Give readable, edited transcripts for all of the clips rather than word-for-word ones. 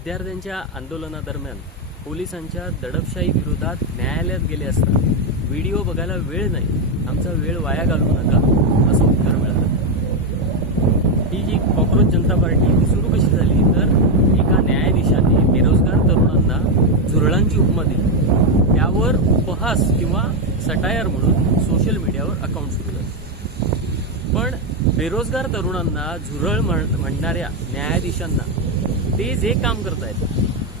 विद्यार्थ्यांच्या आंदोलनादरम्यान पोलिसांच्या दडपशाही विरोधात न्यायालयात गेले असता व्हिडिओ बघायला वेळ नाही, आमचा वेळ वाया घालवू नका, असं उत्तर मिळालं. ही जी कॉक्रोच जनता पार्टी ती सुरू कशी झाली तर एका न्यायाधीशाने बेरोजगार तरुणांना झुरळांची उपमा दिली. त्यावर उपहास किंवा सटायर म्हणून सोशल मीडियावर अकाउंट सुरू झाले. पण बेरोजगार तरुणांना झुरळ म्हणणाऱ्या न्यायाधीशांना ते जे काम करतायत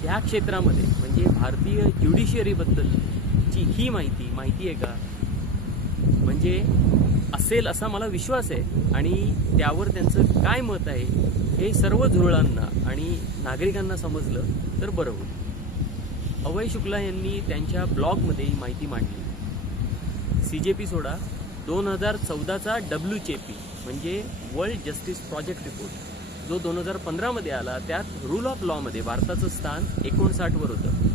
त्या क्षेत्रामध्ये म्हणजे भारतीय ज्युडिशियरीबद्दलची ही माहिती आहे का? म्हणजे असेल असा मला विश्वास आहे आणि त्यावर त्यांचं काय मत आहे हे सर्व झुरळांना आणि नागरिकांना समजलं तर बरं होईल. अभय शुक्ला यांनी त्यांच्या ब्लॉगमध्ये ही माहिती मांडली. CJP सोडा, 2014चा WJP म्हणजे वर्ल्ड जस्टिस प्रोजेक्ट रिपोर्ट जो 2015 मध्ये आला, त्यात रूल ऑफ लॉमध्ये भारताचं स्थान 59 वर होतं.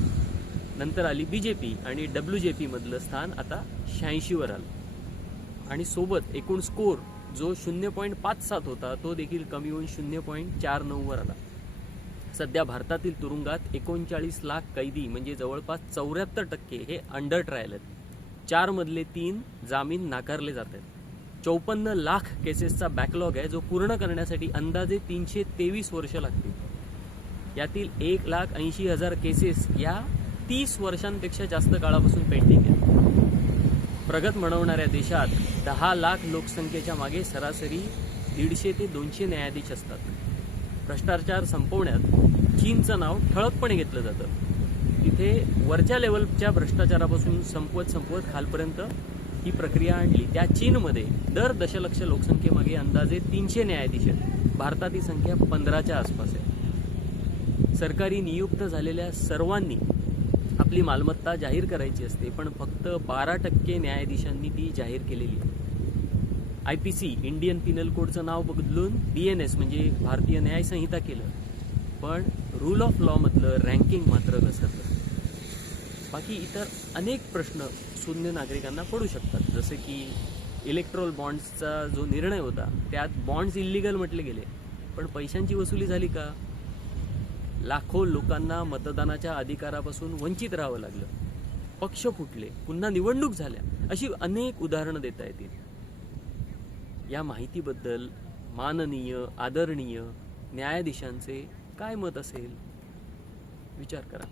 नंतर आली BJP आणि WJP मधलं स्थान आता 86 वर आलं. आणि सोबत एकूण स्कोर जो 0.57 होता तो देखील कमी होऊन 0.49 वर आला. सध्या भारतातील तुरुंगात 39 लाख कैदी म्हणजे जवळपास 74% हे अंडर ट्रायल आहेत. 4 मधले 3 जामीन नाकारले जात आहेत. 54 लाख केसेसचा बॅकलॉग आहे जो पूर्ण करण्यासाठी अंदाजे 323 वर्ष लागतील. यातील 1,80,000 केसेस या 30 वर्षांपेक्षा जास्त काळापासून पेंडिंग आहेत. प्रगत म्हणवणाऱ्या देशात 10 लाख लोकसंख्येच्या मागे सरासरी 150 ते 200 न्यायाधीश असतात. भ्रष्टाचार संपवण्यात चीनचं नाव ठळकपणे घेतलं जातं. तिथे वरच्या लेवलच्या भ्रष्टाचारापासून संपवत खालपर्यंत ही प्रक्रिया आणली. त्या चीनमध्ये दर दशलक्ष लोकसंख्येमागे अंदाजे 300 न्यायाधीश आहेत. भारतात ही संख्या 15च्या आसपास आहे. सरकारी नियुक्त झालेल्या सर्वांनी आपली मालमत्ता जाहीर करायची असते, पण फक्त 12% न्यायाधीशांनी ती जाहीर केलेली आहे. IPC इंडियन पिनल कोडचं नाव बदलून BNS म्हणजे भारतीय न्याय संहिता केलं, पण रूल ऑफ लॉ मधलं रँकिंग मात्र घसरलं. बाकी इतर अनेक प्रश्न शून्य नागरिकांना पडू शकतात, जसे की इलेक्ट्रोल बॉन्ड्सचा जो निर्णय होता त्यात बॉन्ड्स इल्लीगल म्हटले गेले, पण पैशांची वसुली झाली का? लाखो लोकांना मतदानाच्या अधिकारापासून वंचित राहावं लागलं, पक्ष फुटले, पुन्हा निवडणूक झाल्या, अशी अनेक उदाहरणं देता येतील. या माहितीबद्दल माननीय आदरणीय न्यायाधीशांचे काय मत असेल? विचार करा.